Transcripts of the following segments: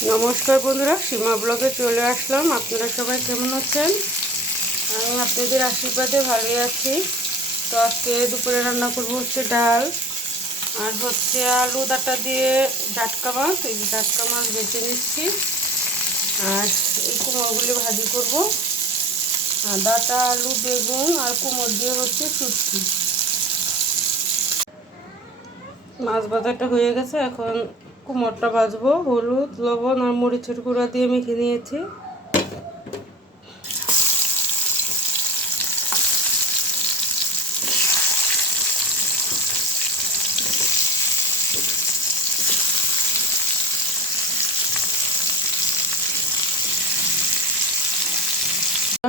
নমস্কার বন্ধুরা, সীমা ব্লগে চলে আসলাম। আপনারা সবাই কেমন আছেন? আমি আপনাদের আশীর্বাদে ভালোই আছি। তো আজকে দুপুরে রান্না করব হচ্ছে ডাল আর হচ্ছে আলু ডাটা দিয়ে ডাটকা মাছ। এই যে ডাটকা মাছ বেছে নিচ্ছি। আর এই কুমড়োগুলি ভাজি করব। আর ডাটা, আলু, বেগুন আর কুমড় দিয়ে হচ্ছে শুটকি। মাছ ভাজাটা হয়ে গেছে। এখন কুমড়টা ভাজবো, হলুদ, লবণ আর মরিচের গুঁড়া দিয়ে মেখে নিয়েছি।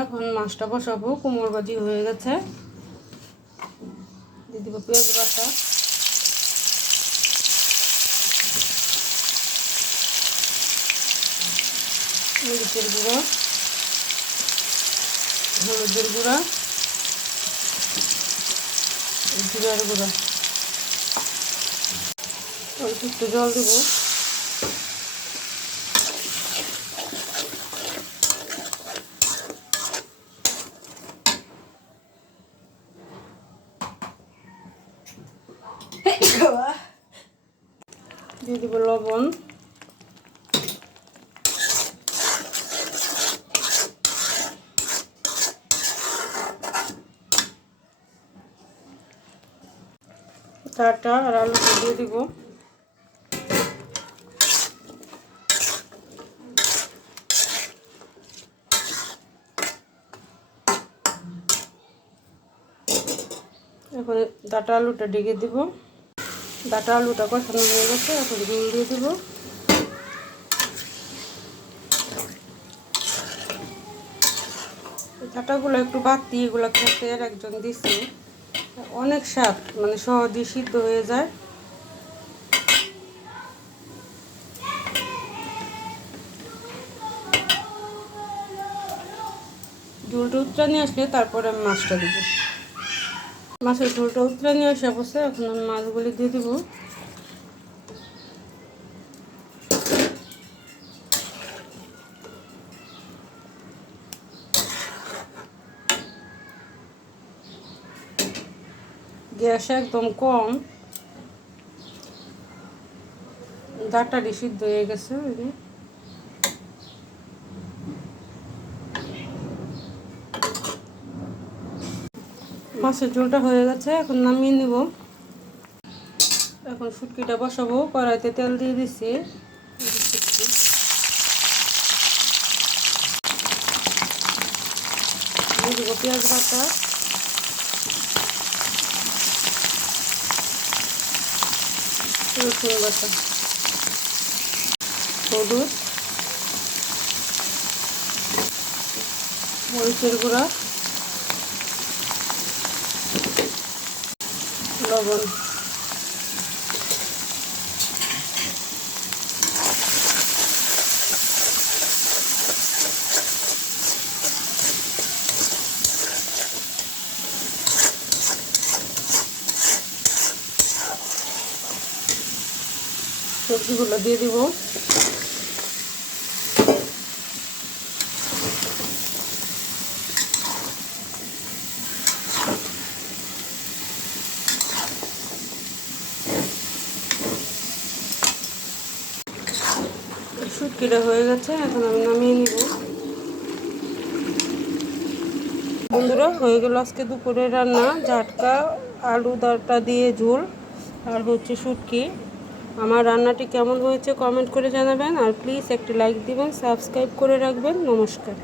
এখন মাছটা বসাবো কুমড় ভাজি হয়ে গেছে। দিয়ে দিব পেঁয়াজ বাটা। মরিচের গুঁড়ো হলুদের গুঁড়া জিরার গুঁড়া। অল্প একটু জল দেব। দিয়ে দিব লবণ। ডাটা আর আলুটা দিয়ে দিব। এখন ডাটা আলুটা ডেকে দিব। ডাটা আলুটা কষানো হয়ে গেছে, এখন জল দিয়ে দিব। ডাটাগুলো একটু বাড়তি এগুলো খেতে আর একজন দিছে। অনেক স্বাদ মানে সহজে সিদ্ধ হয়ে যায়। ঝোলটা নিয়ে আসলে তারপরে আমি মাছটা দেবো। মাছের ঝোলটা নিয়ে আসে অবস্থায় এখন আমি মাছগুলি দিয়ে দিব। গ্যাস একদম কম। ডাটাটি সিদ্ধ হয়ে গেছে মাছের ঝোলটা হয়ে গেছে, এখন নামিয়ে নিব। এখন ফুটকিটা বসাবো, কড়াইতে তেল দিয়ে দিচ্ছি পেঁয়াজ বাটা। রসুন বাটা হলুদ মরিচের গুঁড়া লবণ সবজিগুলো দিয়ে দিব। শুটকিটা হয়ে গেছে, এখন আমি নামিয়ে নিব। বন্ধুরা, হয়ে গেল আজকে দুপুরে রান্না, ঝাটকা, আলু দারটা দিয়ে ঝোল, আর হচ্ছে শুটকি আমার রান্নাটি কেমন হয়েছে কমেন্ট করে জানাবেন আর প্লিজ একটি লাইক দিবেন সাবস্ক্রাইব করে রাখবেন, নমস্কার।